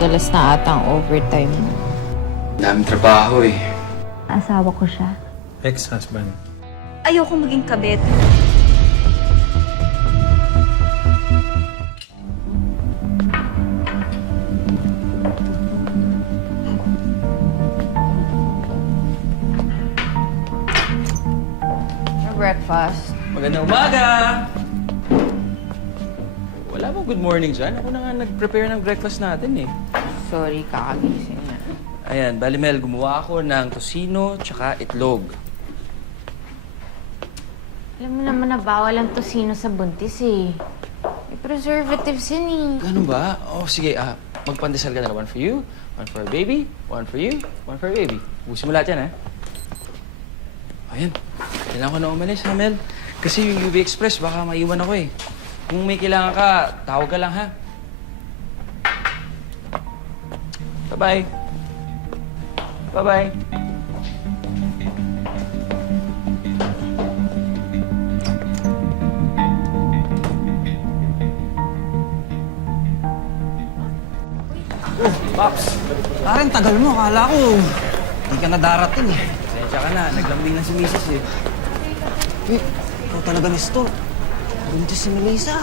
Dalas na atang overtime mo. Daming trabaho eh. Asawa ko siya. Ex-husband. Ayoko maging kabet. Breakfast. Magandang umaga! Wala bang good morning dyan? Ako na nga nag-prepare ng breakfast natin eh. Sorry, kakagising na. Ayan, Balimel, gumawa ako ng tosino tsaka itlog. Alam mo naman na bawal ang tosino sa buntis eh. May preservatives yun eh. Ganun ba? Oh, sige, magpandesal ka na. One for you, one for a baby, one for you, one for a baby. Busin mo lahat yan, ha? Ayan, kailangan ko na umalis, ha, Mel? Kasi yung UV Express, baka maiwan ako eh. Kung may kailangan ka, tawag ka lang, ha? Bye-bye. Bye-bye. Oh, Paps. Parang tagal mo. Akala ko, hindi ka na darating eh. Pasensya ka na, naglambing na si Mrs. eh. Wait, ikaw talaga, Nestor. Buntis si Melissa.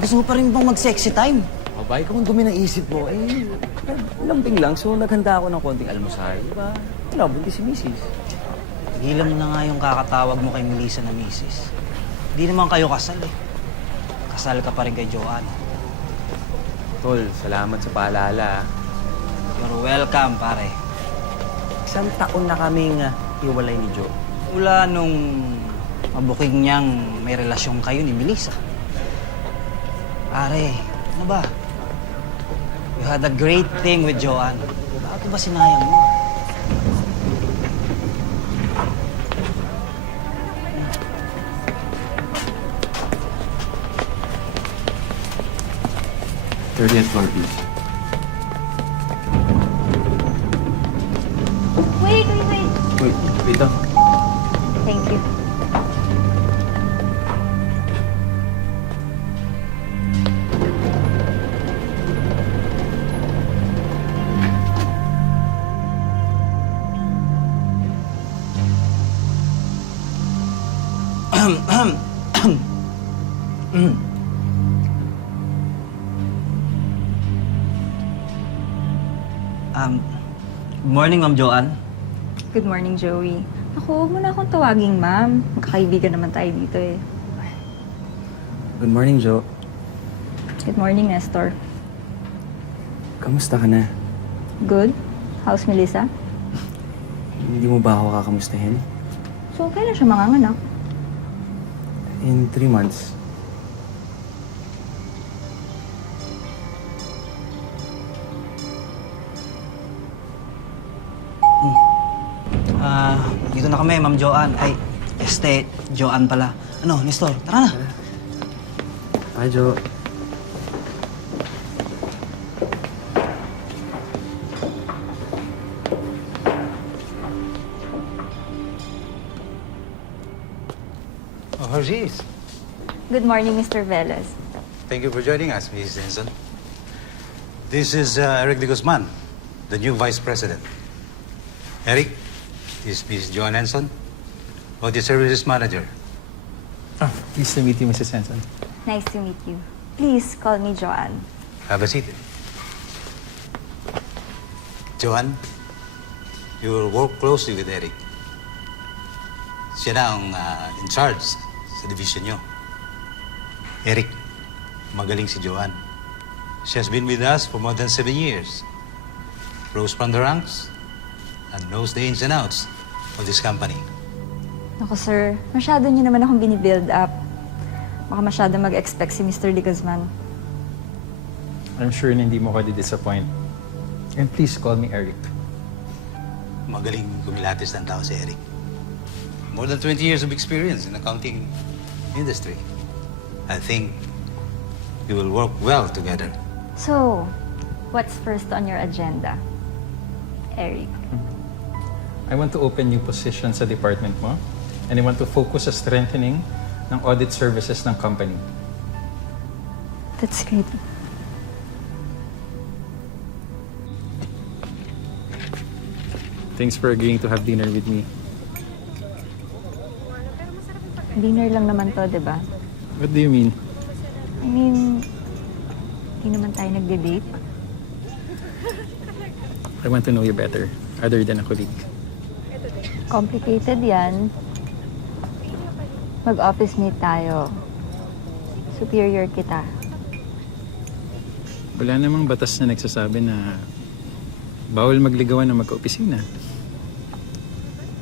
Gusto mo pa rin bang mag-sexy time? Abay, kung dumi ng isip mo, eh, lambing lang. So, naghanda ako ng konting almusal. Diba? Wala, buntis si Mrs. Tigilan mo na nga yung kakatawag mo kay Melissa na Mrs. Hindi naman kayo kasal eh. Kasal ka pa rin kay Joanne. Tol, salamat sa paalala. You're welcome, pare. Isang taon na kaming hiwalay ni Joe. Mula nung mabuking niyang may relasyon kayo ni Melissa. Pare, ano ba? You had a great thing with Joanne. Bakit ba sinayang mo? Thirtieth floor, please. Wait. Wait lang. Thank you. Good morning, Ma'am Joanne. Good morning, Joey. Ako, huwag mo na akong tawaging ma'am. Magkakaibigan naman tayo dito eh. Good morning, Joe. Good morning, Nestor. Kamusta ka na? Good? How's Melissa? Hindi mo ba ako kakamustahin? So, kailan siya manganganak? In 3 months. Dito na kami, Ma'am Joanne. Ay, Joanne pala. Ano, Nestor, tara na. Hi, Joe. Oh, Hershey's. Good morning, Mr. Velez. Thank you for joining us, Mrs. Denson. This is Eric de Guzman, the new Vice President. Eric, this is Mrs. Joan Henson, Audit Services Manager. Pleased to meet you, Mrs. Henson. Nice to meet you. Please call me Joanne. Have a seat. Joan, you will work closely with Eric. Siya na ang in charge sa division niyo. Eric, magaling si Joan. She has been with us for more than 7 years. Rose from the ranks and knows the ins and outs of this company. Ako, sir, masyado niyo naman akong binibuild up. Baka masyado mag-expect si Mr. de Guzman. I'm sure na hindi mo ka di-disappoint. And please call me Eric. Magaling kumilatis ng tao si Eric. More than 20 years of experience in accounting industry. I think you will work well together. So, what's first on your agenda, Eric? I want to open new positions sa department mo. And I want to focus sa strengthening ng audit services ng company. That's great. Thanks for agreeing to have dinner with me. Dinner lang naman to, di ba? What do you mean? I mean, hindi naman tayo nagde-date. I want to know you better, other than a colleague. Complicated yan. Mag-office mate tayo. Superior kita. Wala namang batas na nagsasabi na bawal magligawan ng magka-opisina.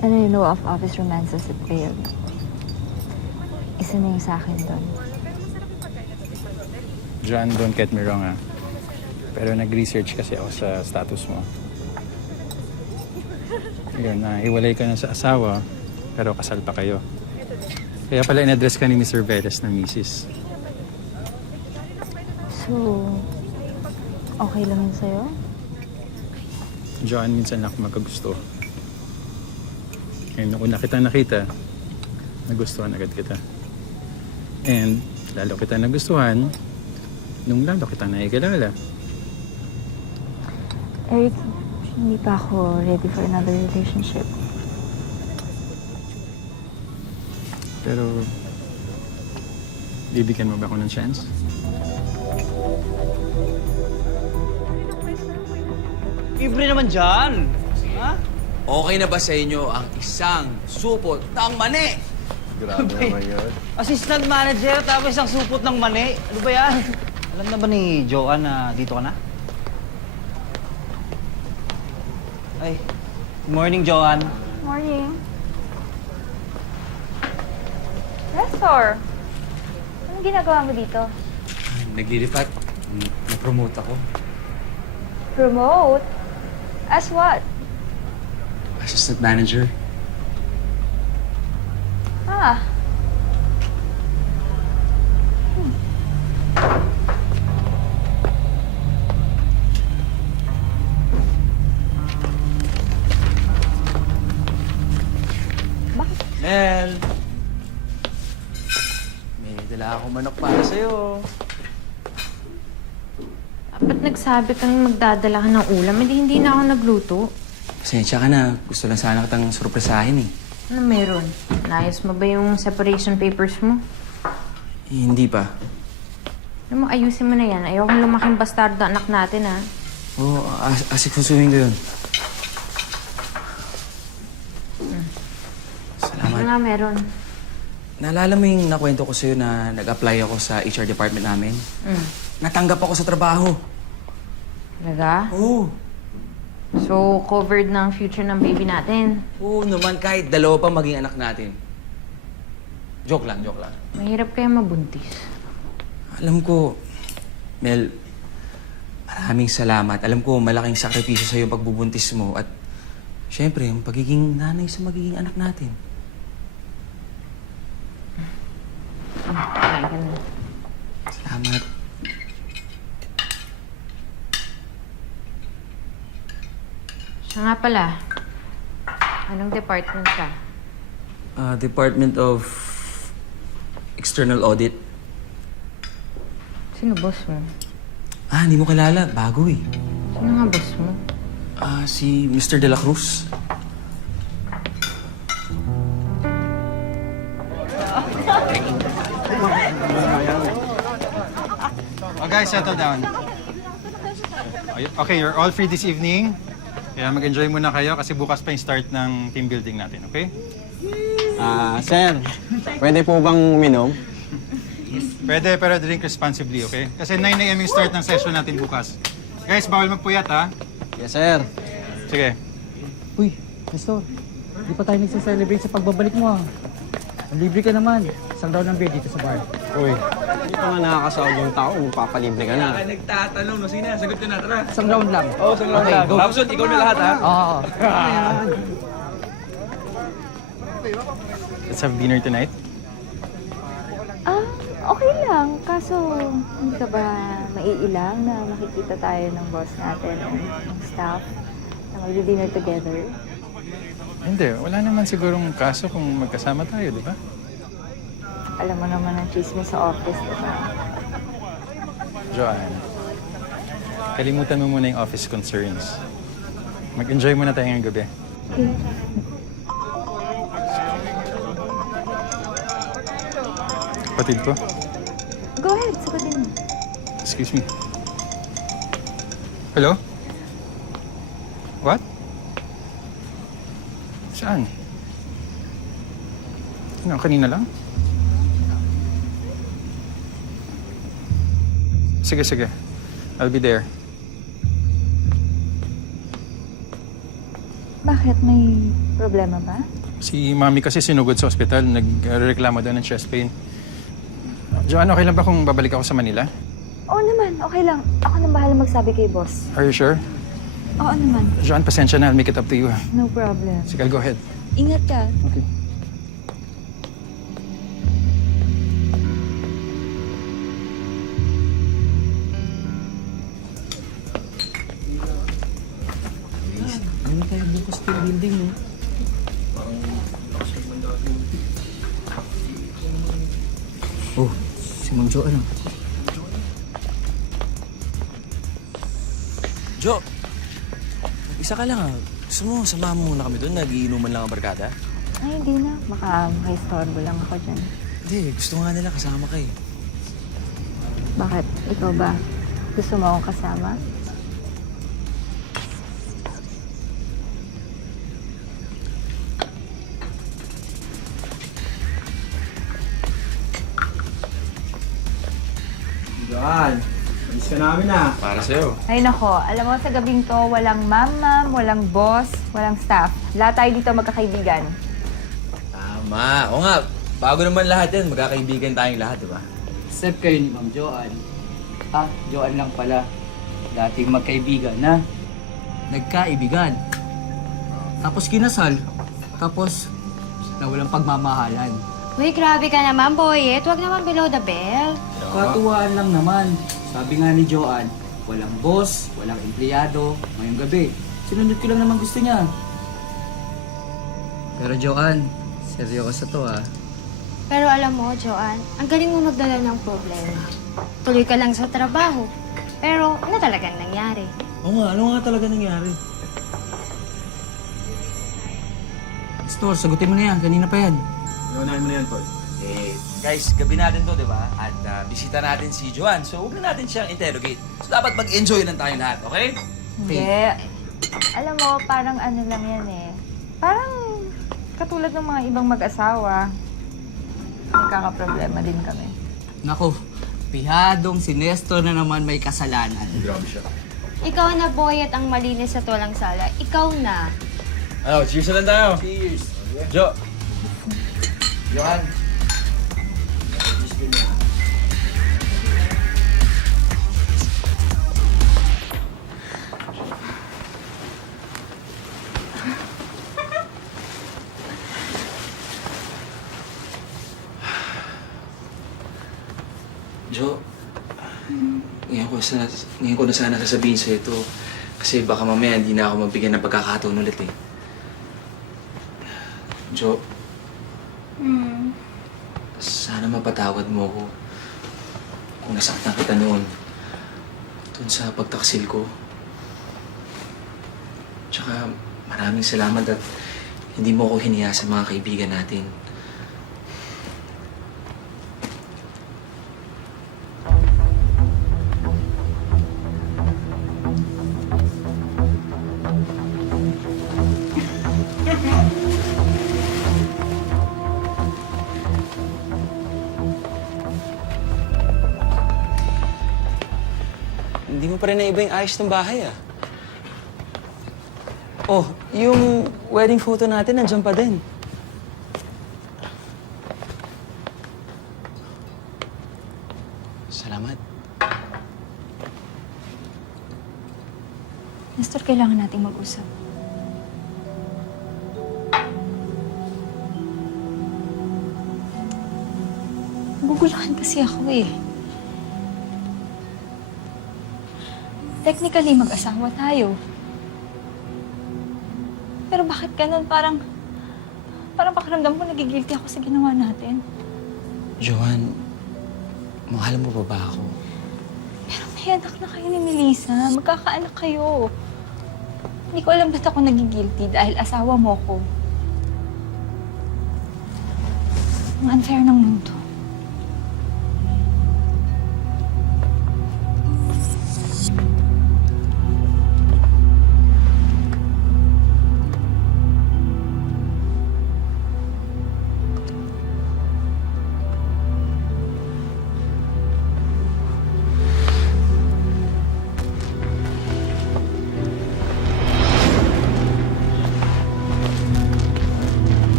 Ano you know of office romances that failed? Isa na yung sa akin doon. John, don't get me wrong pero nag-research kasi ako sa status mo. Yun, hiwalay ka na sa asawa, pero kasal pa kayo. Kaya pala in-address ka ni Mr. Velez na Mrs. So, okay lang yun sa'yo? John, minsan lang ako magkagusto. And nung una kita nakita, nagustuhan agad kita. And lalo kita nagustuhan, nung lalo kita naikilala. Eric, hindi pa ako ready for another relationship. Pero, bibigyan mo ba ako ng chance? Libre naman dyan. Ha? Okay na ba sa inyo ang isang supot ng mani? Grabe naman yun. Assistant manager, tapos isang supot ng mani. Ano ba yan? Alam na ba ni Joanne na dito ka na? Ay, good morning, Joanne. Morning. Nestor, anong ginagawa mo dito? Naglilipat. Na-promote ako. Promote? As what? Assistant manager. Ah, Mel! May dala akong manok para sa'yo. Dapat nagsabi kang magdadala ka ng ulam, hindi na ako nagluto. Pasensya ka na. Gusto lang sana kitang surpresahin eh. Ano meron? Nayos mo ba yung separation papers mo? Hindi pa. Alam mo, ayusin mo na yan. Ayokong lumaking bastardo anak natin, ha? Oo, asiksusuhin ko yun. Ano Salamat. nga meron? Naalala mo yung nakwento ko sa'yo na nag-apply ako sa HR department namin? Mm. Natanggap ako sa trabaho. Talaga? Oo. So, covered na ang future ng baby natin. Oo naman, kahit dalawa pa maging anak natin. Joke lang, joke lang. Mahirap kaya mabuntis. Alam ko, Mel, maraming salamat. Alam ko, malaking sakripisyo sa'yo yung pagbubuntis mo at syempre, yung pagiging nanay sa magiging anak natin. Kaya ka na. Salamat. Siya nga pala. Anong department ka? Department of External Audit. Sino boss mo? Hindi mo kilala. Bago eh. Sino nga boss mo? Si Mr. De La Cruz. Oh guys, settle down. Okay, you're all free this evening. Kaya mag-enjoy muna kayo kasi bukas pa yung start ng team building natin, okay? Sir, pwede po bang uminom? Pwede, pero drink responsibly, okay? Kasi 9 a.m. yung start ng session natin bukas. Guys, bawal magpuyat, ha? Yes, sir. Sige. Uy, Nestor, di pa tayo nagsa-celebrate sa pagbabalik mo ah. Libre ka naman. Isang round ng beer dito sa bar. Uy, hindi pa nga nakakasahod yung tao, papalibre ka na. Nagtatanong, no? Sige na, sagot ko na, tara. Isang round lang. Oo, isang lang. Okay, go. Tapos ikaw na lahat, ha? Oo. Let's have dinner tonight. okay lang. Kaso, hindi ka ba maiilang na makikita tayo ng boss natin and ng staff na mag-dinner together? Hindi, wala naman sigurong kaso kung magkasama tayo, di ba? Alam mo naman ang chismis sa office, di ba? Joanne, kalimutan mo muna yung office concerns. Mag-enjoy muna tayo ngayong gabi. Okay. Kapatid ko? Go ahead, sagutin mo. Excuse me. Hello? What? Saan? Ano, kanina lang? Sige, sige. I'll be there. Bakit? May problema ba? Si Mami kasi sinugod sa ospital. Nagreklamo daw ng chest pain. Joanne, okay lang ba kung babalik ako sa Manila? Oo naman, okay lang. Ako nang bahala magsabi kay boss. Are you sure? Oo naman, Joanne, pasensya na. I'll make it up to you. no problem. Sige, I'll go ahead. Ingat ka. Okay. Ano tayo bukas sa building, no? Oh, si Ma'am Jo, ano? Jo, isa ka lang ah. Gusto mo, samahan mo muna kami doon, nag-iinuman lang ang barkada? Ay, hindi na. Baka makaistorbo lang ako dyan. Hindi, gusto nga nila kasama ka eh. Bakit? Ikaw ba? Gusto mo akong kasama? Joan, alis ka namin ah. Para sa'yo. Ay nako, alam mo sa gabing to, walang ma'am, walang boss, walang staff. Lahat tayo dito magkakaibigan. Tama. O nga, bago naman lahat yan, magkakaibigan tayong lahat, di ba? Except kayo ni Ma'am Joanne. Ah, Joanne lang pala. Dating magkaibigan na. Nagkaibigan. Tapos kinasal. Tapos nawalang pagmamahalan. Uy, grabe ka naman, Boyet. Huwag naman below the belt. Katuwaan lang naman. Sabi nga ni Joanne, walang boss, walang empleyado, ngayong gabi. Sinunod ko lang naman gusto niya. Pero Joanne, seryoso to ah. Pero alam mo, Joanne, ang galing mo magdala ng problema. Tuloy ka lang sa trabaho. Pero ano talagang nangyari? Oo nga, ano nga talaga nangyari? Store, sagutin mo na yan. Kanina pa yan. Iunahin mo na yan, Tol. Eh, guys, gabi natin to, di ba? At bisita natin si Joanne, so huwag na natin siyang interrogate. So dapat mag-enjoy lang tayo lahat, okay? Hindi. Alam mo, parang ano lang yan eh. Parang katulad ng mga ibang mag-asawa. Nagkakaproblema din kami. Nako, pihadong si Nestor na naman may kasalanan. Ikaw na, Boyet, ang malinis at walang sala. Ikaw na. Ano, cheers na lang tayo. Cheers! Jo. Joanne. Jo, ngayon ko na sana sasabihin sa ito. Kasi baka mamaya hindi na ako mabigyan ng pagkakataon ulit eh. Jo, sana mapatawad mo ako kung nasaktan kita noon dun sa pagtaksil ko. Tsaka maraming salamat at hindi mo ako hiniya sa mga kaibigan natin. Hindi mo pa rin naiba yung ayos ng bahay, ah. Oh, yung wedding photo natin nandiyan pa din. Salamat. Nestor, kailangan nating mag-usap. Naguguluhan kasi ako eh. Technically, mag-asawa tayo. Pero bakit ganun? Parang pakiramdam ko nagigilty ako sa ginawa natin. Joanne, mahal mo pa ba ako? Pero may anak na kayo ni Melissa. Magkakaanak kayo. Hindi ko alam ba't ako nagigilty dahil asawa mo ko. Ang unfair ng mundo.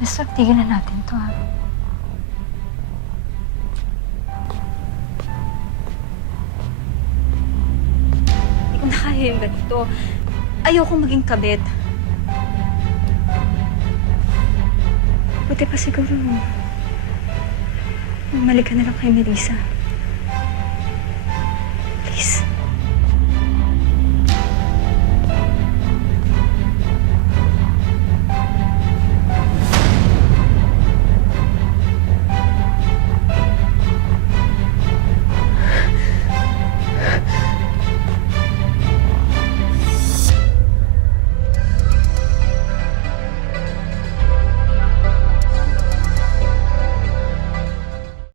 Basta tignan na natin to, ha? Hindi ko na kaya yung ganito. Ayokong maging kabit. Buti pa siguro, bumalik ka na lang kay Melissa.